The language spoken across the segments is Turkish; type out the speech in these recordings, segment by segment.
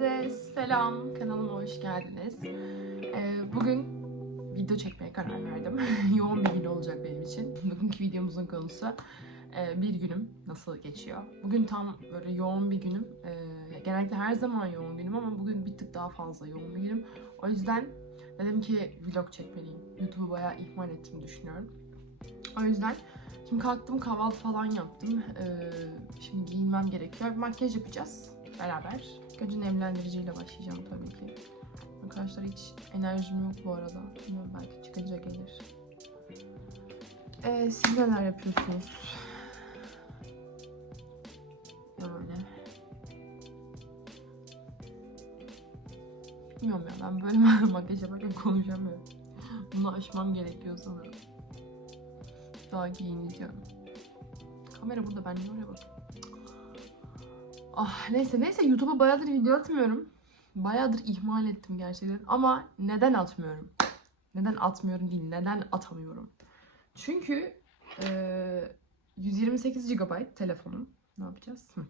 Herkese selam, kanalıma hoş geldiniz. Ee, bugün video çekmeye karar verdim. Yoğun bir gün olacak benim için. Bugünkü videomuzun konusu e, bir günüm nasıl geçiyor. Bugün tam böyle yoğun bir günüm. Ee, genellikle her zaman yoğun günüm ama bugün bir tık daha fazla yoğun bir günüm. O yüzden dedim ki vlog çekmeliyim. YouTube'u bayağı ihmal ettiğimi düşünüyorum. O yüzden şimdi kalktım kahvaltı falan yaptım. Ee, şimdi giyinmem gerekiyor. Bir makyaj yapacağız beraber. İlk önce nemlendiriciyle başlayacağım tabii ki. Arkadaşlar hiç enerjim yok bu arada. Bilmiyorum belki çıkınca gelir. Ee, siz neler yapıyorsunuz? Yani. Bilmiyorum ya ben böyle makyaj yaparken konuşamıyorum. Bunu aşmam gerekiyor sanırım. Daha giyineceğim. Kamera burada ben niye oraya bakıyorum? Ah neyse neyse YouTube'a bayağıdır video atmıyorum. Bayağıdır ihmal ettim gerçekten. Ama neden atmıyorum? Neden atmıyorum değil, neden atamıyorum? Çünkü eee 128 GB telefonum. Ne yapacağız? Hı.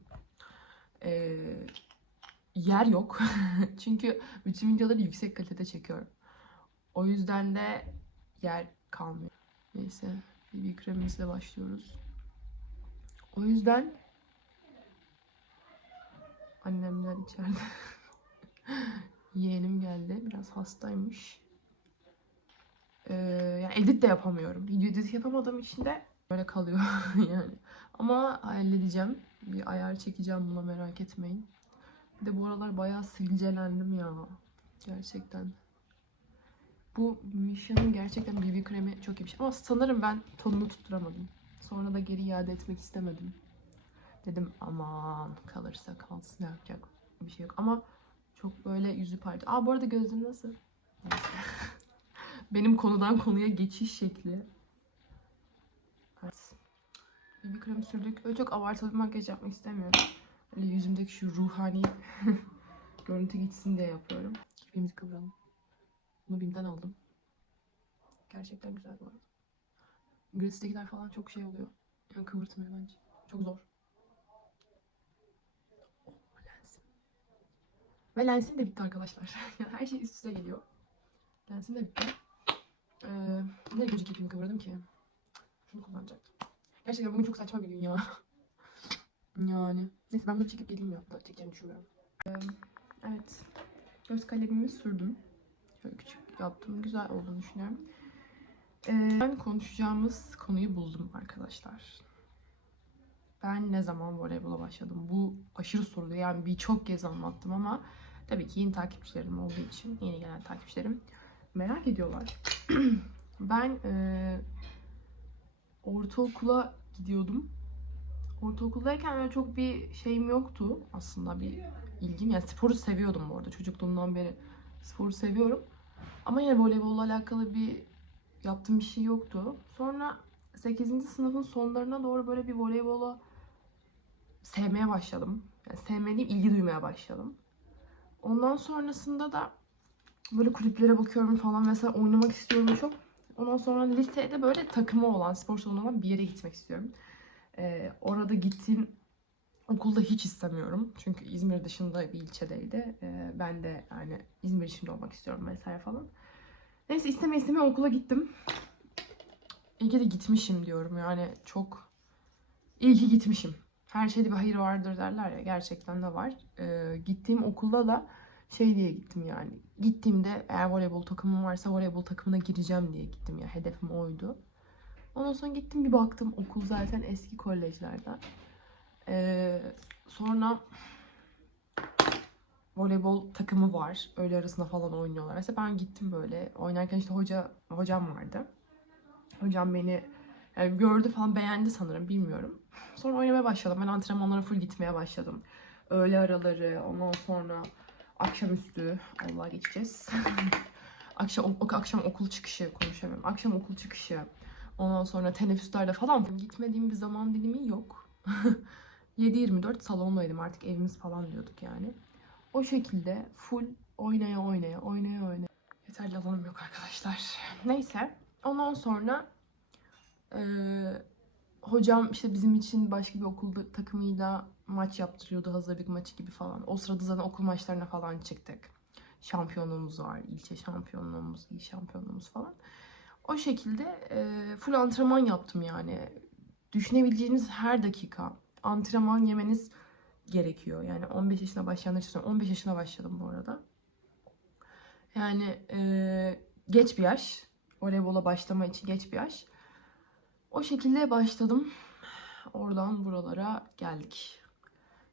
Eee, yer yok. Çünkü bütün videoları yüksek kalitede çekiyorum. O yüzden de yer kalmıyor. Neyse BB kremimizle başlıyoruz. O yüzden annemler içeride. Yeğenim geldi. Biraz hastaymış. Ee, yani edit de yapamıyorum. Video edit yapamadığım için de böyle kalıyor yani. Ama halledeceğim. Bir ayar çekeceğim buna merak etmeyin. Bir de bu aralar bayağı sivilcelendim ya. Gerçekten. Bu Misha'nın gerçekten BB kremi çok iyi bir şey. Ama sanırım ben tonunu tutturamadım. Sonra da geri iade etmek istemedim. Dedim aman kalırsa kalsın yapacak bir şey yok. Ama çok böyle yüzü parça. Aa bu arada gözlüğüm nasıl? Benim konudan konuya geçiş şekli. Evet. BB kremi sürdük. Öyle çok abartılı bir makyaj yapmak istemiyorum. Böyle yüzümdeki şu ruhani görüntü gitsin diye yapıyorum. Kirpiğimizi kıvıralım. Bunu BİM'den aldım. Gerçekten güzel bu arada. Gratis'tekiler falan çok şey oluyor. Yani kıvırtmıyor bence. Çok zor. Oh, lensim. Ve lensim de bitti arkadaşlar. Yani her şey üst üste geliyor. Lensim de bitti. Ee, ne gözü kirpiğimi kıvırdım ki? Şunu kullanacaktım. Gerçekten bugün çok saçma bir gün ya. yani. Neyse ben bunu çekip geleyim ya. Da çekeceğimi düşünmüyorum. Ee, evet. Göz kalemimi sürdüm. Şöyle küçük yaptım. Güzel olduğunu düşünüyorum. Ee, ben konuşacağımız konuyu buldum arkadaşlar. Ben ne zaman voleybola başladım? Bu aşırı sorulu. Yani birçok kez anlattım ama tabii ki yeni takipçilerim olduğu için, yeni gelen takipçilerim merak ediyorlar. ben e, ortaokula gidiyordum. Ortaokuldayken öyle çok bir şeyim yoktu aslında bir ilgim. Yani sporu seviyordum bu arada. Çocukluğumdan beri sporu seviyorum. Ama yani voleybolla alakalı bir yaptığım bir şey yoktu. Sonra 8. sınıfın sonlarına doğru böyle bir voleybola sevmeye başladım. Yani sevmediğim ilgi duymaya başladım. Ondan sonrasında da böyle kulüplere bakıyorum falan mesela oynamak istiyorum çok. Ondan sonra lisede böyle takımı olan, spor salonu olan bir yere gitmek istiyorum. Ee, orada gittiğim okulda hiç istemiyorum. Çünkü İzmir dışında bir ilçedeydi. Ee, ben de yani İzmir içinde olmak istiyorum vesaire falan. Neyse isteme isteme okula gittim. İyi ki de gitmişim diyorum yani çok iyi ki gitmişim. Her şeyde bir hayır vardır derler ya gerçekten de var. Ee, gittiğim okulda da şey diye gittim yani. Gittiğimde eğer voleybol takımım varsa voleybol takımına gireceğim diye gittim ya. Hedefim oydu. Ondan sonra gittim bir baktım okul zaten eski kolejlerden. Ee, sonra voleybol takımı var. Öğle arasında falan oynuyorlar. Mesela ben gittim böyle. Oynarken işte hoca hocam vardı. Hocam beni yani gördü falan beğendi sanırım bilmiyorum. Sonra oynamaya başladım. Ben antrenmanlara full gitmeye başladım. Öğle araları, ondan sonra akşamüstü Allah geçeceğiz. akşam akşam okul çıkışı konuşamıyorum. Akşam okul çıkışı. Ondan sonra teneffüslerde falan gitmediğim bir zaman dilimi yok. 7-24 salondaydım artık evimiz falan diyorduk yani. O şekilde full oynaya oynaya oynaya oynaya. Yeterli alanım yok arkadaşlar. Neyse. Ondan sonra eee, hocam işte bizim için başka bir okulda takımıyla maç yaptırıyordu hazırlık maçı gibi falan. O sırada zaten okul maçlarına falan çıktık. Şampiyonluğumuz var. ilçe şampiyonluğumuz, il şampiyonluğumuz falan. O şekilde e, full antrenman yaptım yani. Düşünebileceğiniz her dakika antrenman yemeniz gerekiyor. Yani 15 yaşına başlayanlar için söylüyorum. 15 yaşına başladım bu arada. Yani e, geç bir yaş. Voleybola başlama için geç bir yaş. O şekilde başladım. Oradan buralara geldik.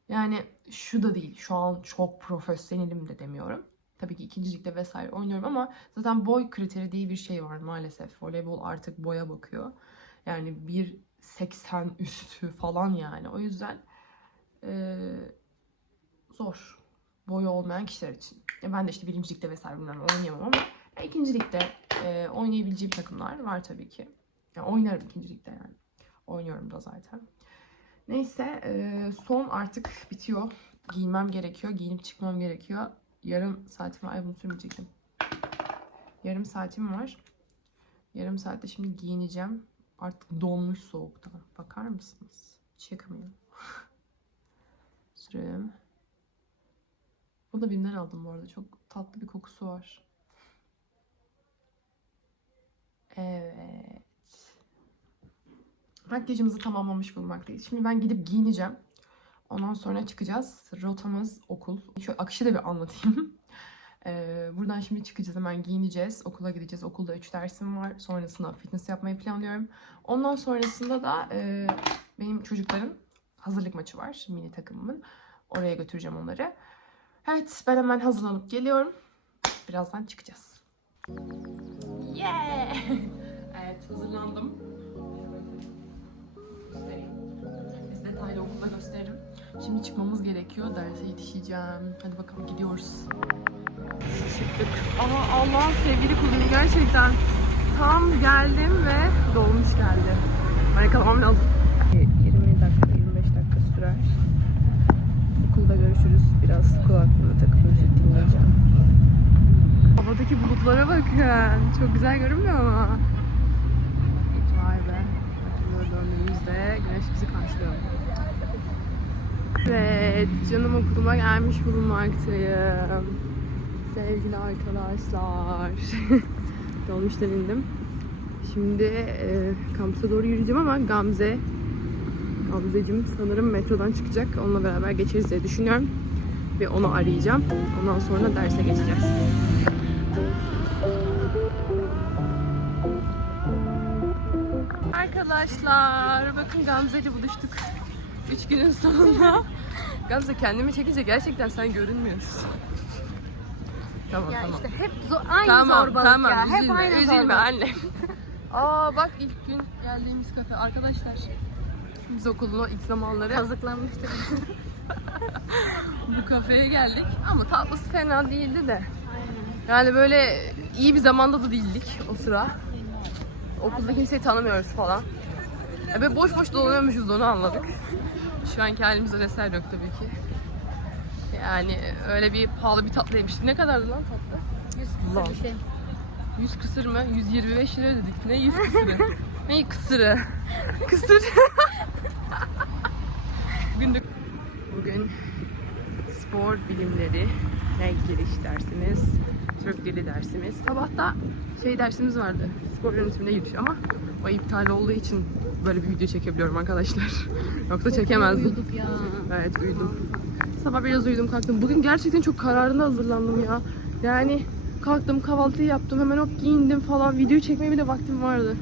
Yani şu da değil. Şu an çok profesyonelim de demiyorum. Tabii ki ikincilikte vesaire oynuyorum ama zaten boy kriteri diye bir şey var maalesef. Voleybol artık boya bakıyor. Yani 1.80 üstü falan yani. O yüzden eee, zor. Boyu olmayan kişiler için. Ya ben de işte birincilikte vesaire bilmem oynayamam ama ya ikincilikte eee oynayabileceğim takımlar var tabii ki. Ya oynarım ikincilikte yani. Oynuyorum da zaten. Neyse eee, son artık bitiyor. Giyinmem gerekiyor. Giyinip çıkmam gerekiyor. Yarım saatim var. Ay bunu sürmeyecektim. Yarım saatim var. Yarım saatte şimdi giyineceğim. Artık donmuş soğuktan. Bakar mısınız? Çıkmıyor. Sürüyorum. Bu da bimden aldım bu arada. Çok tatlı bir kokusu var. Evet. Makyajımızı tamamlamış bulunmaktayız. Şimdi ben gidip giyineceğim. Ondan sonra çıkacağız. Rotamız okul. Şu akışı da bir anlatayım. Ee, buradan şimdi çıkacağız. Hemen giyineceğiz. Okula gideceğiz. Okulda 3 dersim var. Sonrasında fitness yapmayı planlıyorum. Ondan sonrasında da e, benim çocukların hazırlık maçı var. Mini takımımın. Oraya götüreceğim onları. Evet ben hemen hazırlanıp geliyorum. Birazdan çıkacağız. Yeah! evet hazırlandım. Detaylı okulda gösteririm. Şimdi çıkmamız gerekiyor. Derse yetişeceğim. Hadi bakalım gidiyoruz. Çıktık. Ama Allah'ın sevgili kulunu gerçekten tam geldim ve dolmuş geldi. Yakalamam lazım. 20 dakika, 25 dakika sürer. Okulda görüşürüz. Biraz kulaklığını takıp müzik dinleyeceğim. Havadaki bulutlara bakın. Çok güzel görünmüyor mu? Vay be. Döndüğümüzde güneş bizi karşılıyor. Evet, canım okuluma gelmiş bulunmaktayım. Sevgili arkadaşlar. Dolmuştan indim. Şimdi e, kampüse doğru yürüyeceğim ama Gamze Gamzeciğim sanırım metrodan çıkacak. Onunla beraber geçeriz diye düşünüyorum. Ve onu arayacağım. Ondan sonra derse geçeceğiz. Arkadaşlar bakın Gamze'yle buluştuk. Üç günün sonunda. Gamze kendimi çekince gerçekten sen görünmüyorsun. Tamam Ya tamam. işte hep zo- aynı tamam zorbalık tamam ya. üzülme hep aynı üzülme zorbalık. anne. Aa bak ilk gün geldiğimiz kafe arkadaşlar. Biz okulun o ilk zamanları Kazıklanmıştır. bu kafeye geldik. Ama tatlısı fena değildi de. Yani böyle iyi bir zamanda da değildik o sıra. Okulda kimseyi tanımıyoruz falan. Ya böyle boş boş dolanıyormuşuz onu anladık. Şu anki halimizde eser yok tabii ki. Yani öyle bir pahalı bir tatlıymış. Ne kadardı lan tatlı? Lan. Bir şey. 100 kısır mı? 125 lira dedik. Ne 100 kısırı? ne kısırı? Kısır. Günlük. Bugün spor bilimleri renk giriş dersimiz, Türk dili dersimiz. Sabah da şey dersimiz vardı. Spor yönetiminde yürüyüş ama o iptal olduğu için böyle bir video çekebiliyorum arkadaşlar. Yoksa çekemezdim. Evet uyudum. Sabah biraz uyudum kalktım. Bugün gerçekten çok kararında hazırlandım ya. Yani kalktım kahvaltıyı yaptım hemen hop giyindim falan. Video çekmeye bile vaktim vardı.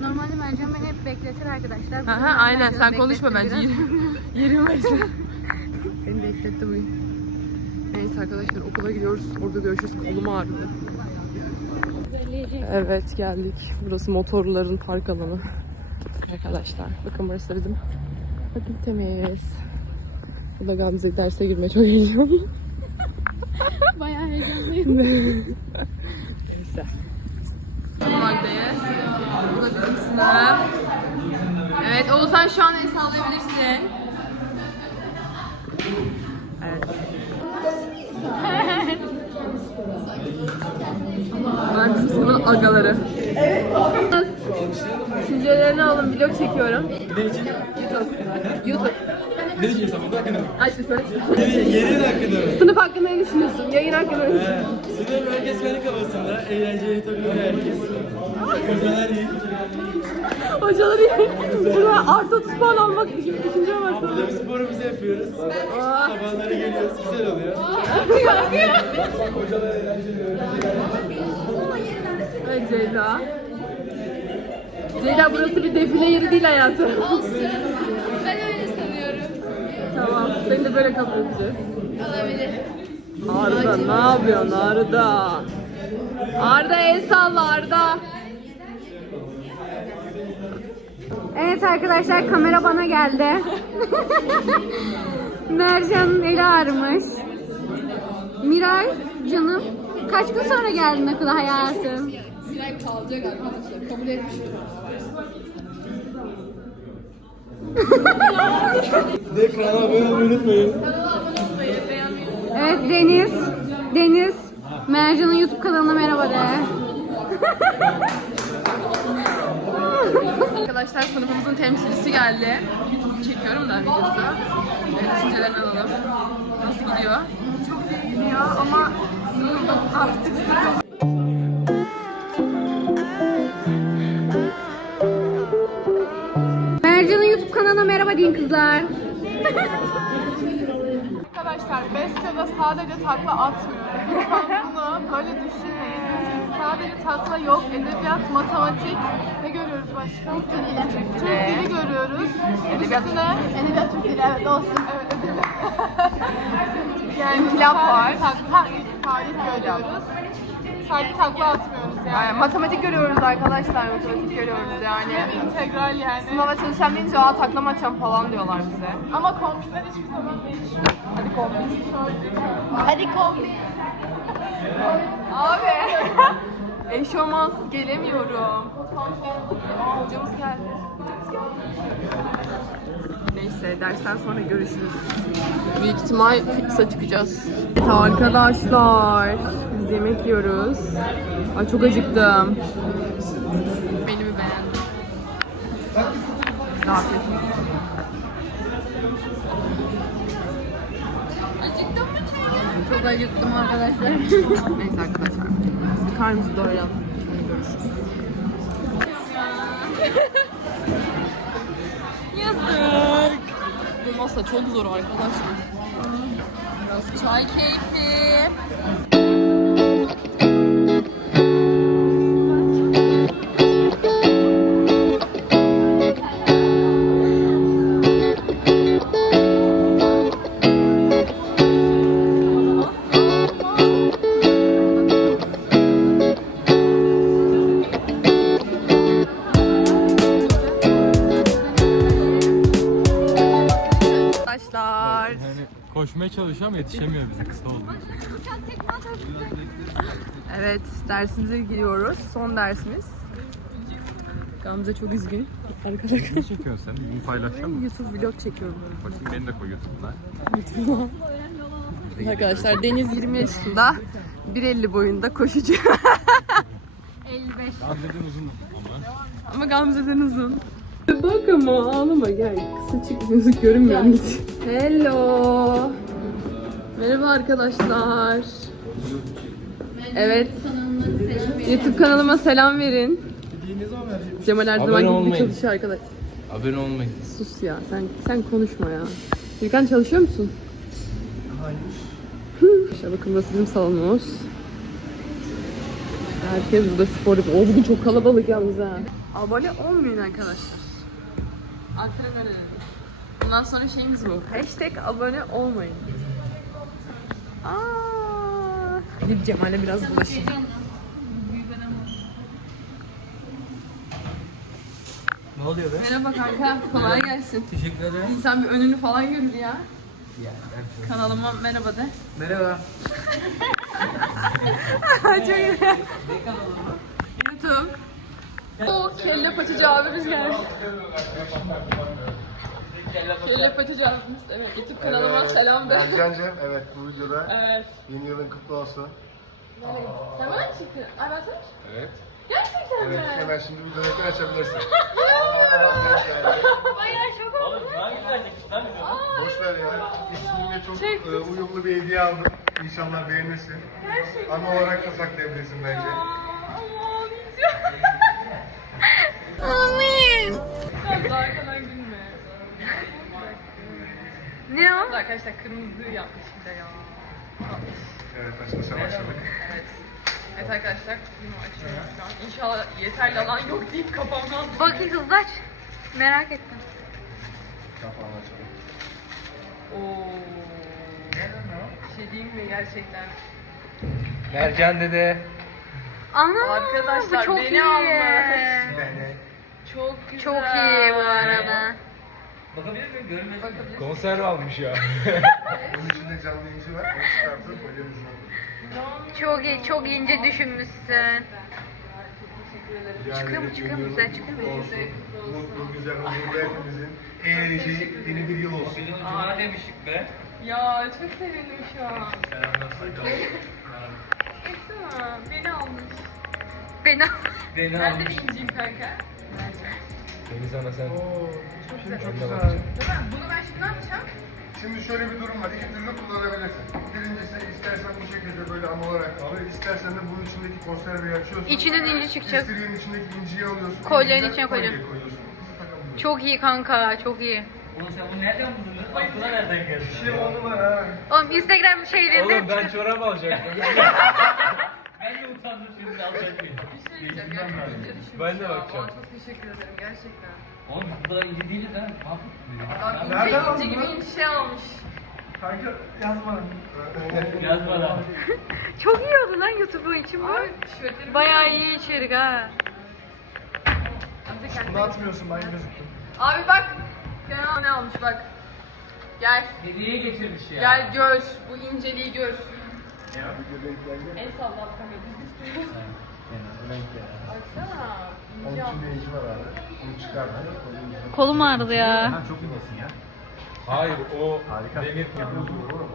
Normalde Mercan beni hep bekletir arkadaşlar. Aha, Bugün ben aynen sen konuşma bence. Yerim, yerim versin. Beni bekletti bugün. Neyse arkadaşlar okula gidiyoruz. Orada görüşürüz. Kolum ağrıdı. Evet geldik. Burası motorların park alanı. Arkadaşlar bakın burası bizim fakültemiz. Bu da Gamze derse girmeye çok heyecanlı. Bayağı heyecanlıyım. Neyse. Bulmaktayız. Bu da bizim sınıf. Evet Oğuzhan şu an el sallayabilirsin. Evet. Bunlar bizim sınıfın agaları. Düşüncelerini alın vlog çekiyorum. YouTube. YouTube. Ne düşünüyorsun bunun hakkında mı? Ay işte söyle. Yerin hakkında mı? Sınıf hakkında ne düşünüyorsun? Yayın hakkında ne düşünüyorsun? Sınıf herkes kendi kafasında. Eğlenceli takılıyor herkes. Hocalar iyi. Hocalar iyi. Burada artı 30 puan almak için düşünce var sana. Burada sporumuzu yapıyoruz. Sabahları geliyoruz. Güzel oluyor. Hocalar eğlenceli. Evet Ceyda. Ceyda burası bir defile yeri değil hayatım. Olsun. Ben öyle sanıyorum. Tamam. Seni de böyle kabul edeceğiz. Olabilir. Arda ne yapıyorsun Arda? Arda el salla Arda. Evet arkadaşlar kamera bana geldi. Mercan'ın eli ağrımış. Miray canım kaç gün sonra geldin okula hayatım? Bir ay kalacak arkadaşlar. Kabul etmiştim. De kanala abone olmayı unutmayın. Evet Deniz. Deniz. Mercan'ın YouTube kanalına merhaba de. Arkadaşlar sınıfımızın temsilcisi geldi. YouTube çekiyorum da videosu. Evet, düşüncelerini alalım. Nasıl gidiyor? Çok iyi gidiyor ama sıkıldım artık sıkıldım. Kanalına merhaba deyin kızlar. Arkadaşlar Beste'de sadece takla atmıyoruz. Lütfen bunu böyle düşünmeyin. Sadece takla yok. Edebiyat, matematik. Ne görüyoruz başka? Türk dili. Türk dili görüyoruz. Üstüne edebiyat, Türk dili evet olsun. Evet edebiyat. yani İnkılap var. Takla, tarih görüyoruz. Sadece takla atmıyoruz yani. Yani matematik görüyoruz arkadaşlar, matematik görüyoruz yani. Hem integral yani. Sınava çalışan deyince aa taklama atacağım falan diyorlar bize. Ama kombinler hiçbir zaman değişmiyor. Hadi kombin. Hadi kombin. Abi. Eşofmansız gelemiyorum. Hocamız geldi. Hocamız geldi. Neyse dersten sonra görüşürüz. Büyük ihtimal fitsa çıkacağız. Evet arkadaşlar biz yemek yiyoruz. Ay çok acıktım. Menümü beğendim. Bize afiyet olsun. Çok acıktım arkadaşlar. Neyse arkadaşlar. Karnımızı doyuralım. Masa çok zor arkadaşlar. Çay keyfi. Yetişemiyor bize kısa için. Evet, dersimize gidiyoruz. Son dersimiz. Gamze çok üzgün. Arkadaşlar Ne çekiyorsun sen? Bunu paylaşacağım mı? YouTube vlog çekiyorum. Bakayım beni de koy YouTube'una. Arkadaşlar Deniz 20 yaşında. 1.50 boyunda koşucu. 55. Gamze'den uzun ama. Ama Gamze'den uzun. Bak ama ağlama gel. Kısa çıkmıyorsun görünmüyor hiç. Hello. Merhaba arkadaşlar. Evet. YouTube kanalıma selam verin. Cemal her zaman gibi olmayın. çalışıyor arkadaş. Abone olmayın. Sus ya sen sen konuşma ya. Gürkan çalışıyor musun? Hayır. İşte bakın burası bizim salonumuz. Herkes burada spor yapıyor. O bugün çok kalabalık yalnız ha. Abone olmayın arkadaşlar. Antrenör Bundan sonra şeyimiz bu. Hashtag abone olmayın. Aa. Gidip Cemal'e biraz bulaşayım. Ne oluyor be? Merhaba kanka. Kolay gelsin. Teşekkür ederim. İnsan bir önünü falan görür ya. Kanalıma merhaba de. Merhaba. Çok iyi. YouTube. O kelle paçacı abimiz geldi. Paçacı abimiz. Evet YouTube kanalıma selam de. Ercan'cığım evet bu videoda Evet. yeni yılın kutlu olsun. Sen bana mı çıktın? Ay ben sana Evet. Gerçekten Evet mi? hemen şimdi videoyu açabilirsin. Bayağı şok oldum. Boş ver ya. İsminle çok e, uyumlu bir hediye aldım. İnşallah beğenirsin. Anı olarak da saklayabilirsin bence. Daha kadar Ne o? Arkadaşlar kırmızı yapmış bir de ya. Evet açılışa başladık. Evet. Evet arkadaşlar kutumu açıyorum şu an. İnşallah yeterli alan yok deyip kapamaz. Bakayım hızlı aç. Merak ettim. Kapağını açalım. Oo. Bir şey diyeyim mi gerçekten? Mercan dede. Ana Arkadaşlar, bu çok beni iyi. almış. Çok güzel. Çok iyi bu arada. Bakabilir miyim? Bakabilir. Konserve almış ya. bunun içinde canlı inci var. Onu çıkartıp böyle bir Çok iyi, çok ince düşünmüşsün. Yani Çıkıyor mu, çıkıyor mu? Güzel çıkıyor mu? Olsun. Mutlu, güzel, huzurlu hepimizin eğleneceği yeni bir yıl olsun. Aa demiştik be. Ya çok sevindim şu an. Baksana beni almış. Beni Beni Ben de almış. bir inciyim kanka. Deniz ana sen. Çok güzel. Çok güzel. bakacağım. Değil mi? Bunu ben şimdi ne yapacağım? Şimdi şöyle bir durum var. İki türlü kullanabilirsin. Birincisi istersen bu şekilde böyle ana olarak kalıyor. İstersen de bunun içindeki konserveyi açıyorsun. İçinden inci çıkacak. İstediğin içindeki inciyi alıyorsun. Kolyenin içine koyacaksın. Çok iyi kanka, çok iyi. Oğlum sen bunu nereden buldun? Aklına nereden geldi? Şey on numara. Oğlum Instagram şeylerinde Oğlum ben çorap alacaktım. Ben de utandım şimdi alacak mıyım? Bir şey diyeceğim. Gerçekten ince düşünmüş Ben de ya. bakacağım. Bana çok teşekkür ederim gerçekten. Oğlum bu kadar ince değiliz ha. Bak ince Nereden ince aldın gibi lan? ince şey almış. Kanka yazma. Yaz bana. çok iyi oldu lan YouTube'un için bu. Abi Bayağı iyi içerik ha. Bunu atmıyorsun ben gözüktüm. Abi bak. Kenan ne almış bak. Gel. Hediye getirmiş ya. Gel gör. Bu inceliği gör. En sallat kanka. Biz Baksana. Onun inci var abi. Onu çıkar. Kolyenin içine Kolum ağrıdı ya. Hayır o demir gibi.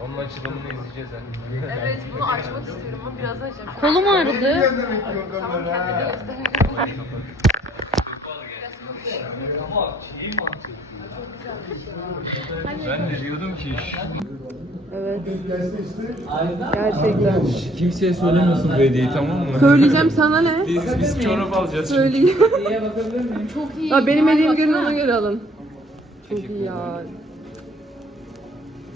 Onun açılımını izleyeceğiz hani. Evet bunu açmak istiyorum ama biraz açacağım. Kolum ağrıdı. Tamam kendine göster. Ben de diyordum ki Gerçekten. kimseye söylemiyorsun bu hediyeyi tamam mı? Söyleyeceğim sana ne? Biz, biz çorap alacağız şimdi. Söyleyeyim. Çok iyi. Ya benim hediyemi görün ona göre alın. Çok iyi ya.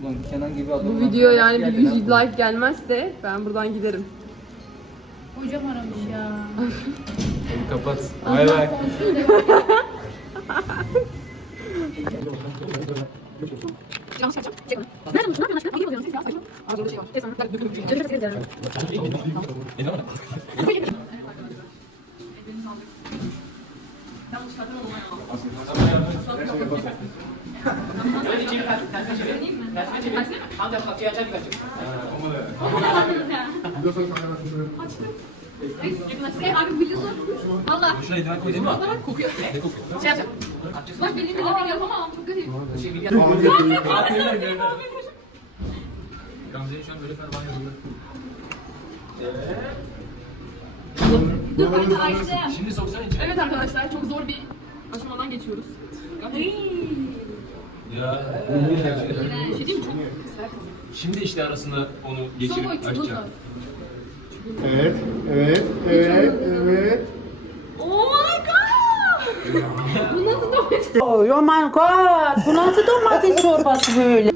Ulan Kenan gibi adam. Bu video yani bir 100 like gelmezse ben buradan giderim. Hocam aramış ya. Hadi kapat. Bay bay. Yanlış yapacağım. Çek bunu. Nereden bulmuşsun? Ne yapıyorsun aşkım? Bilgi buluyorsun siz ya. Saçma. Aa böyle şey var. Resmen. Dökülür. Dökülür. Dökülür. Dökülür. Dökülür. Evet içeri tersine tersine çevir. Tersine çevir. Hamza kapıyı açar gibi açık. Olmadı. Olmadı. Biliyorsanız kamerasını şöyle. Açtım. Abi biliyorsun. Valla. Bak benim de lafı yapamam. Çok kötü. Gamze'nin şu an böyle ferman yolunda. Dur açtım. Şimdi soksana içeri. Evet arkadaşlar çok zor bir aşamadan geçiyoruz. Ya. Şey değil mi? Çok Şimdi işte arasında onu geçirip açacağım. Evet, evet, evet, evet. Oh my god! Bu nasıl domates çorbası böyle?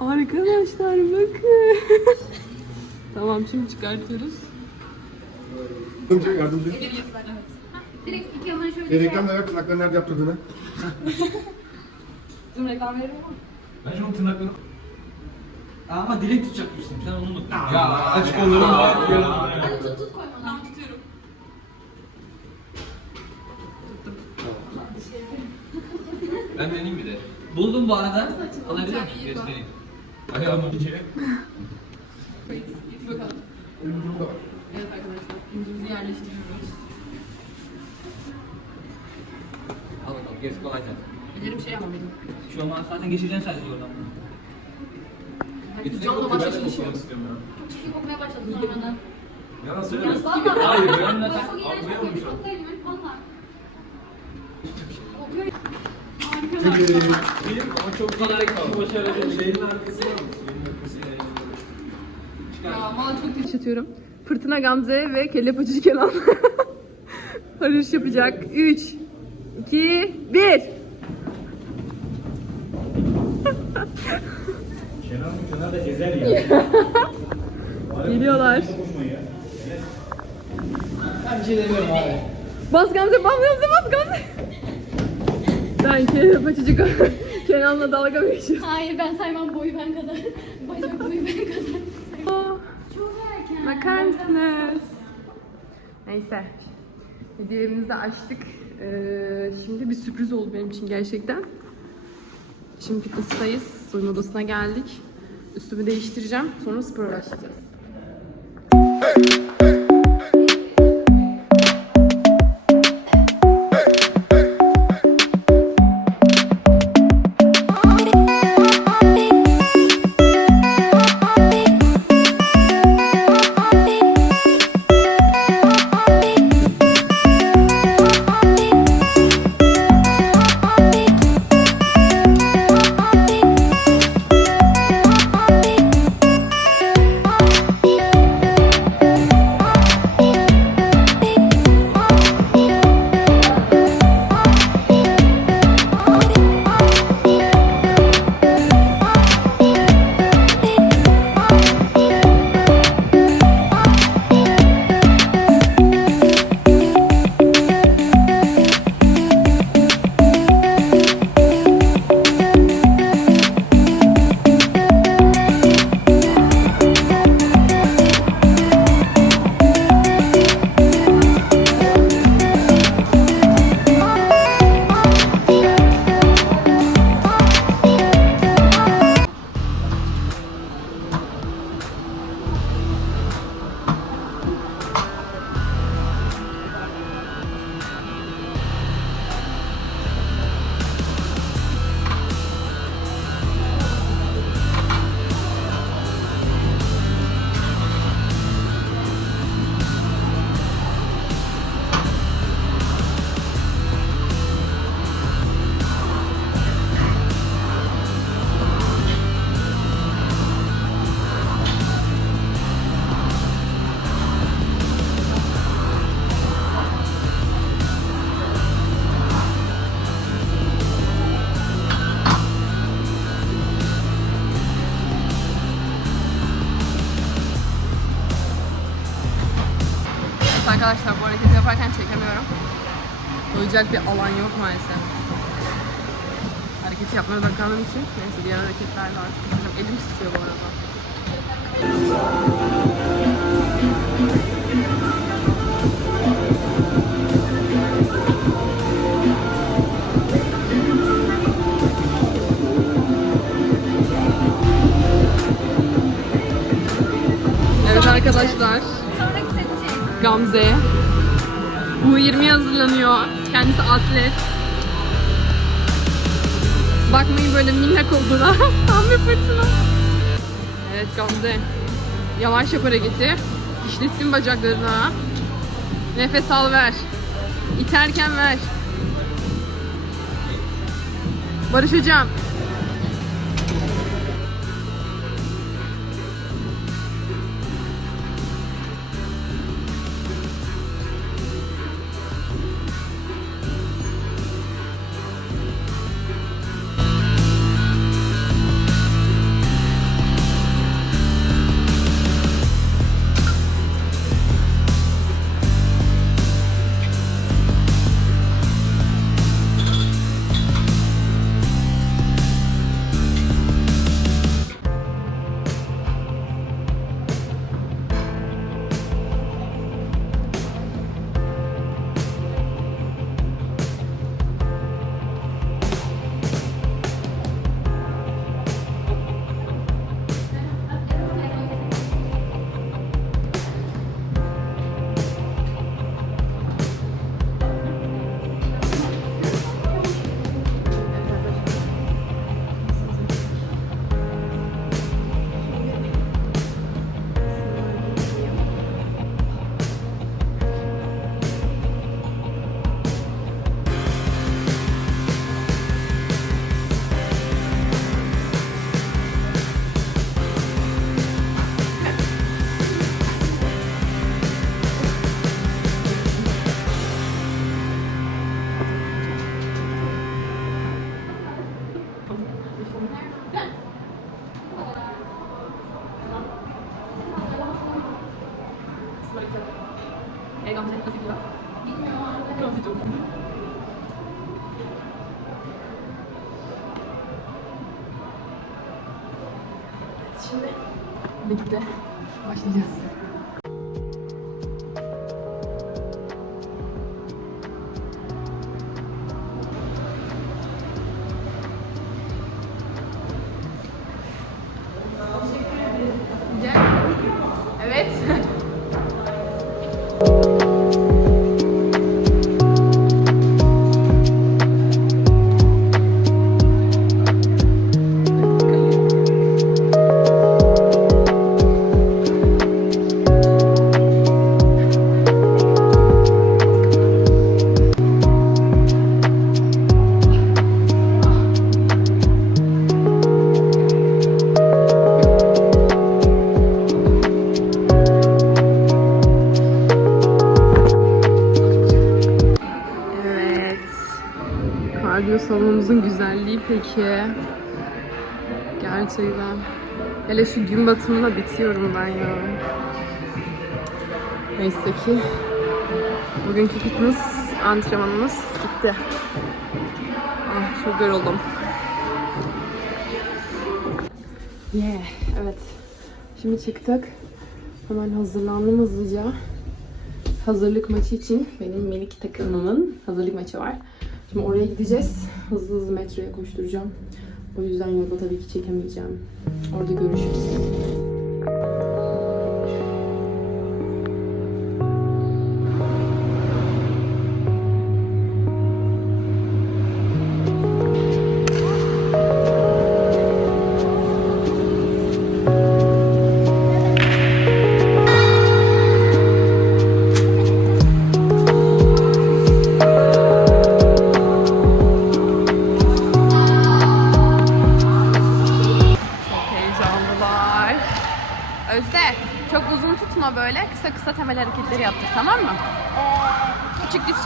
Arkadaşlar bakın. tamam şimdi çıkartıyoruz. Yardımcı, yardımcı. Direkt iki yanına şöyle. Bir reklam da ver, kulaklarını nerede yaptırdığını. Tüm reklam verir mi? Ben şunun tırnaklarını... Ama dilek tutacakmışsın. Sen onu unuttun. Ya aç kollarını rahat ya. Hadi tut tut koy bana. Tamam tutuyorum. Ben deneyeyim bir de. Buldum bu arada. Alabilir miyim? Göstereyim. Hadi alın içeri. Git bakalım. Evet arkadaşlar. İncimizi yerleştiriyoruz. Al bakalım. Gerisi kolay zaten. Ellerim şey ama benim. Şu an zaten geçeceksin sadece oradan. Hadi camla başla çalışıyor. Çok çirkin kokmaya başladı sonradan. Yalan söyleme. Valla. Hayır, ben de Çok iğrenç kokuyor. Bir koklayayım hep valla. Ama çok kolay kaldı. Başarılı. Şeyin arkasına mı? Ya valla çok teşekkür Fırtına Gamze ve Kelle Paçacı Kenan. Barış yapacak. 3, 2, 1. Kenar kenar da ezer ya. Geliyorlar. Ben bir şey demiyorum abi. Bas Gamze, bas Gamze, bas Gamze. Ben Kelle Paçacı Kenan'la dalga mı geçiyorum? Hayır ben saymam boyu ben kadar. Bacak boyu ben kadar. Çok erken. Bakar mısınız? Neyse. Hediyelerimizi de açtık. Ee, şimdi bir sürpriz oldu benim için gerçekten. Şimdi fitness'tayız. Soyunma odasına geldik. Üstümü değiştireceğim. Sonra spora başlayacağız. Koyacak bir alan yok maalesef. Hareketi yapmaya odaklandığım için neyse diğer hareketler var. Elim titriyor bu arada. Evet arkadaşlar. Gamze. U20 hazırlanıyor. Kendisi atlet. Bakmayın böyle minnak olduğuna. Tam bir fırtına. Evet Gamze. Yavaş yap hareketi. İşlesin bacaklarına. Nefes al ver. İterken ver. Barış hocam. Peki. Gerçekten. Hele şu gün batımına bitiyorum ben ya. Neyse ki bugünkü fitness antrenmanımız gitti. Ah çok yoruldum. Yeah, evet. Şimdi çıktık. Hemen hazırlandım hızlıca hazırlık maçı için benim minik takımımın hazırlık maçı var. Şimdi oraya gideceğiz. Hızlı hızlı metroya koşturacağım. O yüzden yolda tabii ki çekemeyeceğim. Orada görüşürüz.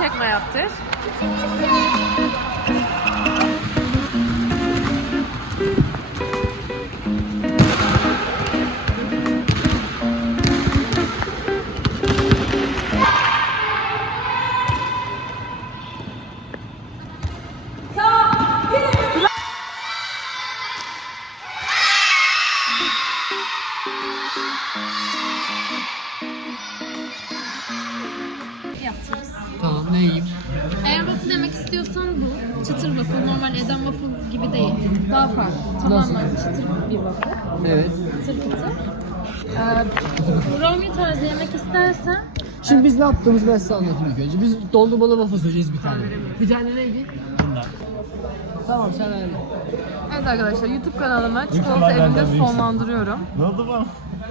Çekme yaptır. Yaptığımızı ben size anlatayım ilk önce. Biz dondurmalı waffle söyleyeceğiz bir tane. Bir tane neydi? Tamam sen öyle. Evet arkadaşlar YouTube kanalımı çikolata evinde sonlandırıyorum. Ne oldu bana?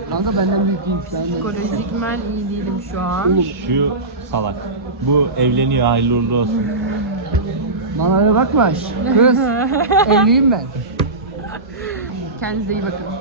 Kanka benden büyük değil. Ben de. Psikolojikmen iyi değilim şu an. Şu salak. Bu evleniyor hayırlı uğurlu olsun. Bana öyle bakma. Kız. Evliyim ben. Kendinize iyi bakın.